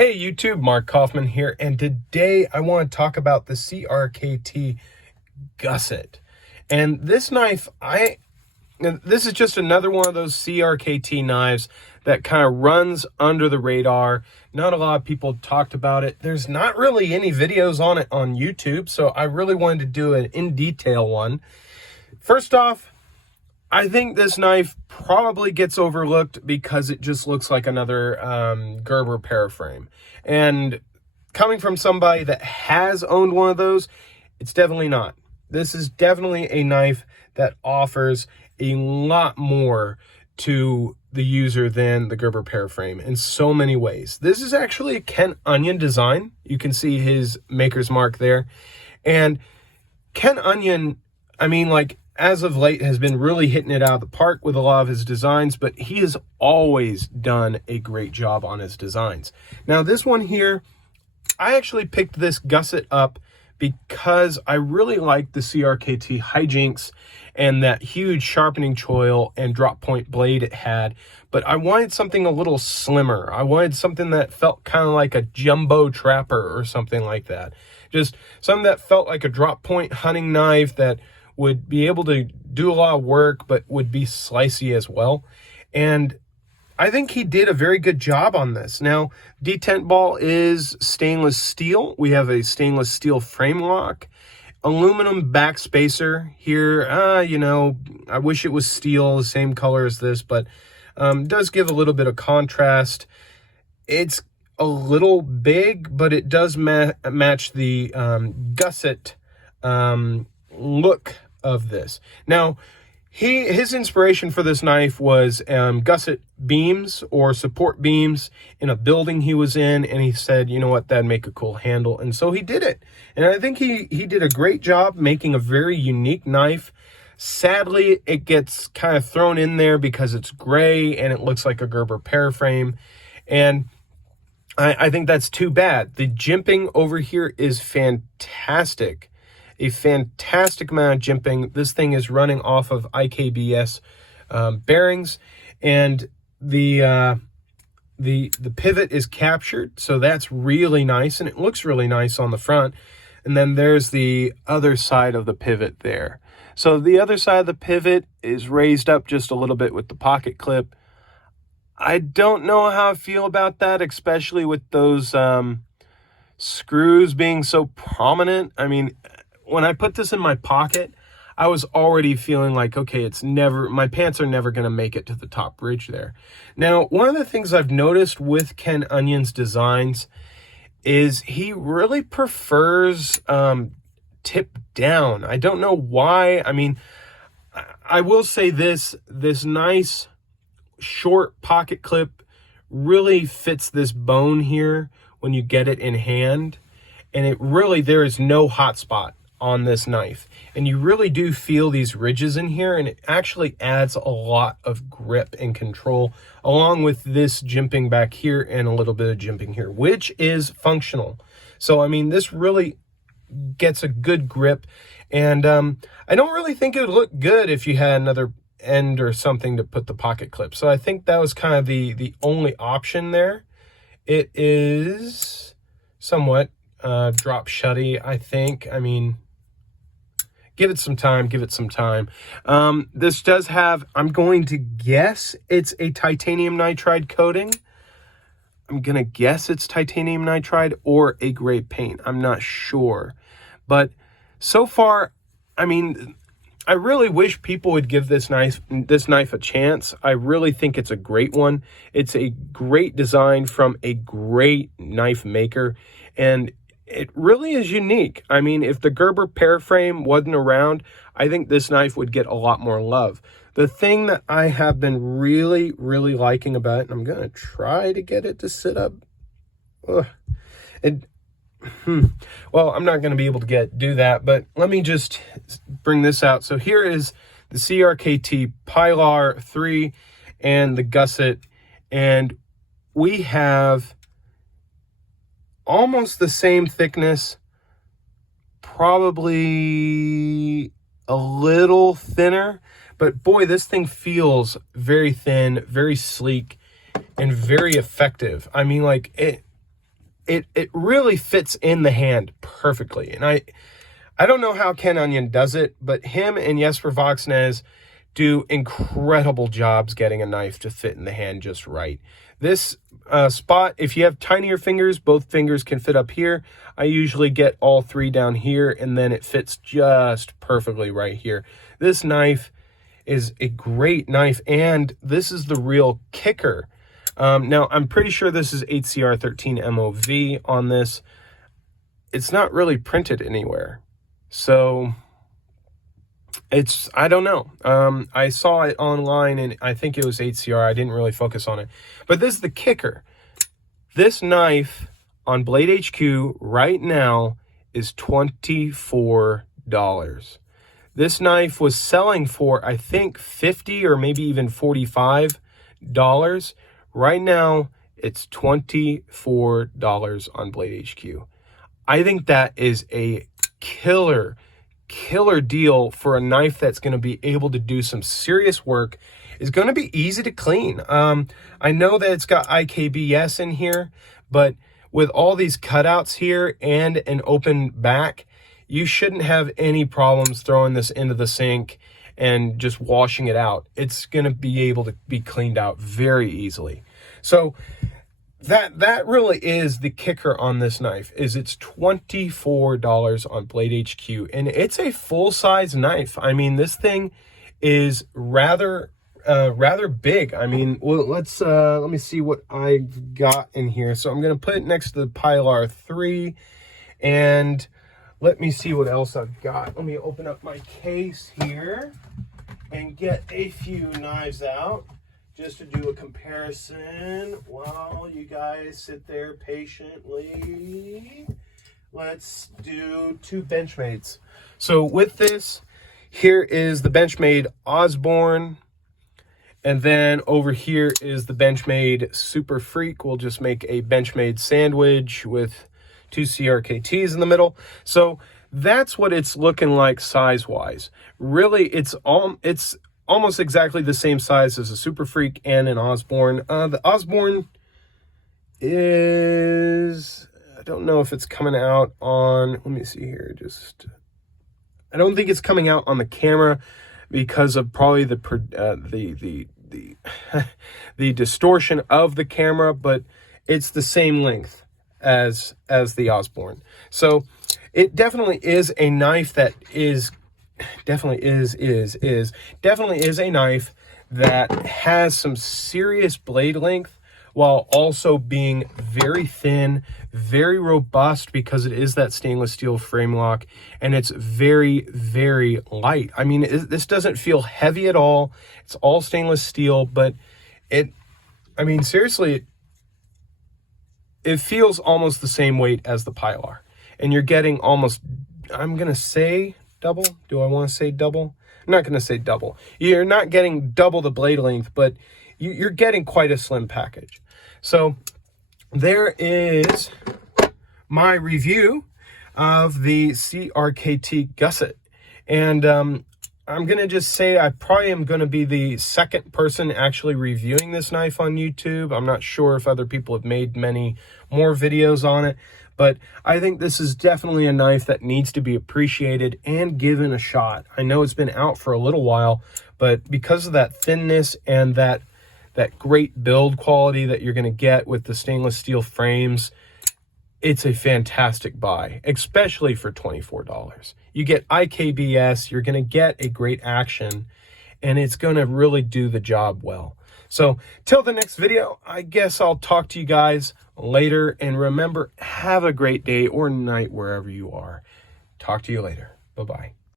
Hey YouTube, Mark Kaufman here, and today I want to talk about the CRKT Gusset. And this knife, this is just another one of those CRKT knives that kind of runs under the radar. Not a lot of people talked about it. There's not really any videos on it on YouTube, so I really wanted to do an in-detail one. First off, I think this knife probably gets overlooked because it just looks like another Gerber paraframe. And coming from somebody that has owned one of those, it's definitely not. This is definitely a knife that offers a lot more to the user than the Gerber paraframe in so many ways. This is actually a Ken Onion design. You can see his maker's mark there. And Ken Onion, I mean, like, as of late, has been really hitting it out of the park with a lot of his designs, but he has always done a great job on his designs. Now, this one here, I actually picked this Gusset up because I really like the CRKT hijinks and that huge sharpening choil and drop point blade it had, but I wanted something a little slimmer. I wanted something that felt kind of like a jumbo trapper or something like that. Just something that felt like a drop point hunting knife that would be able to do a lot of work, but would be slicey as well. And I think he did a very good job on this. Now, detent ball is stainless steel. We have a stainless steel frame lock, aluminum back spacer here. You know, I wish it was steel, the same color as this, but does give a little bit of contrast. It's a little big, but it does match the Gusset look of this. Now, his inspiration for this knife was Gusset beams or support beams in a building he was in, and he said, you know what, that'd make a cool handle, and so he did it. And I think he did a great job making a very unique knife. Sadly, it gets kind of thrown in there because it's gray and it looks like a Gerber paraframe, and I think that's too bad. The jimping over here is fantastic. A fantastic amount of jimping. This thing is running off of IKBS bearings, and the pivot is captured, so that's really nice, and it looks really nice on the front. And then there's the other side of the pivot there. So the other side of the pivot is raised up just a little bit with the pocket clip. I don't know how I feel about that, especially with those screws being so prominent. I mean, when I put this in my pocket, I was already feeling like, okay, my pants are never going to make it to the top bridge there. Now, one of the things I've noticed with Ken Onion's designs is he really prefers tip down. I don't know why. I mean, I will say this nice short pocket clip really fits this bone here when you get it in hand. And it really, there is no hot spot on this knife, and you really do feel these ridges in here, and it actually adds a lot of grip and control, along with this jimping back here and a little bit of jimping here, which is functional. So I mean, this really gets a good grip, and I don't really think it would look good if you had another end or something to put the pocket clip. So I think that was kind of the only option there. It is somewhat drop shutty, I think. I mean, give it some time, give it some time. This does have, I'm going to guess it's a titanium nitride coating. I'm going to guess it's titanium nitride or a gray paint. I'm not sure. But so far, I mean, I really wish people would give this knife a chance. I really think it's a great one. It's a great design from a great knife maker, and it really is unique. I mean, if the Gerber paraframe wasn't around, I think this knife would get a lot more love. The thing that I have been really, really liking about it, and I'm going to try to get it to sit up. Well, I'm not going to be able to do that, but let me just bring this out. So here is the CRKT Pilar 3 and the Gusset, and we have almost the same thickness, probably a little thinner, but boy, this thing feels very thin, very sleek, and very effective. I mean, like, it really fits in the hand perfectly. And I don't know how Ken Onion does it, but him and Jesper Voxnes do incredible jobs getting a knife to fit in the hand just right. This spot, if you have tinier fingers, both fingers can fit up here. I usually get all three down here, and then it fits just perfectly right here. This knife is a great knife, and this is the real kicker. Now, I'm pretty sure this is HCR13 MOV on this. It's not really printed anywhere. So I don't know. I saw it online and I think it was HCR. I didn't really focus on it. But this is the kicker. This knife on Blade HQ right now is $24. This knife was selling for, I think, $50 or maybe even $45. Right now, it's $24 on Blade HQ. I think that is a killer deal for a knife that's going to be able to do some serious work. Is going to be easy to clean. I know that it's got IKBS in here, but with all these cutouts here and an open back, you shouldn't have any problems throwing this into the sink and just washing it out. It's going to be able to be cleaned out very easily. So that really is the kicker on this knife, is it's $24 on Blade HQ, and it's a full-size knife. I mean, this thing is rather big. I mean, well, let me see what I've got in here. So I'm going to put it next to the Pilar 3, and let me see what else I've got. Let me open up my case here and get a few knives out, just to do a comparison while you guys sit there patiently. Let's do two Benchmades. So with this, here is the Benchmade Osborne, and then over here is the Benchmade Super Freak. We'll just make a Benchmade sandwich with two CRKTs in the middle. So that's what it's looking like size-wise. Really, it's almost exactly the same size as a Super Freak and an Osborne. The Osborne is, I don't know if it's coming out on, let me see here, I don't think it's coming out on the camera because of probably the distortion of the camera, but it's the same length as the Osborne. So it definitely is a knife that is definitely is a knife that has some serious blade length while also being very thin, very robust, because it is that stainless steel frame lock, and it's very, very light. I mean, this doesn't feel heavy at all. It's all stainless steel, but I mean, seriously, it feels almost the same weight as the Pilar, and you're getting almost, I'm gonna say double. Do I want to say double? I'm not going to say double. You're not getting double the blade length, but you're getting quite a slim package. So there is my review of the CRKT Gusset. And I'm going to just say I probably am going to be the second person actually reviewing this knife on YouTube. I'm not sure if other people have made many more videos on it, but I think this is definitely a knife that needs to be appreciated and given a shot. I know it's been out for a little while, but because of that thinness and that great build quality that you're going to get with the stainless steel frames, it's a fantastic buy, especially for $24. You get IKBS, you're going to get a great action, and it's going to really do the job well. So till the next video, I guess I'll talk to you guys later. And remember, have a great day or night wherever you are. Talk to you later. Bye-bye.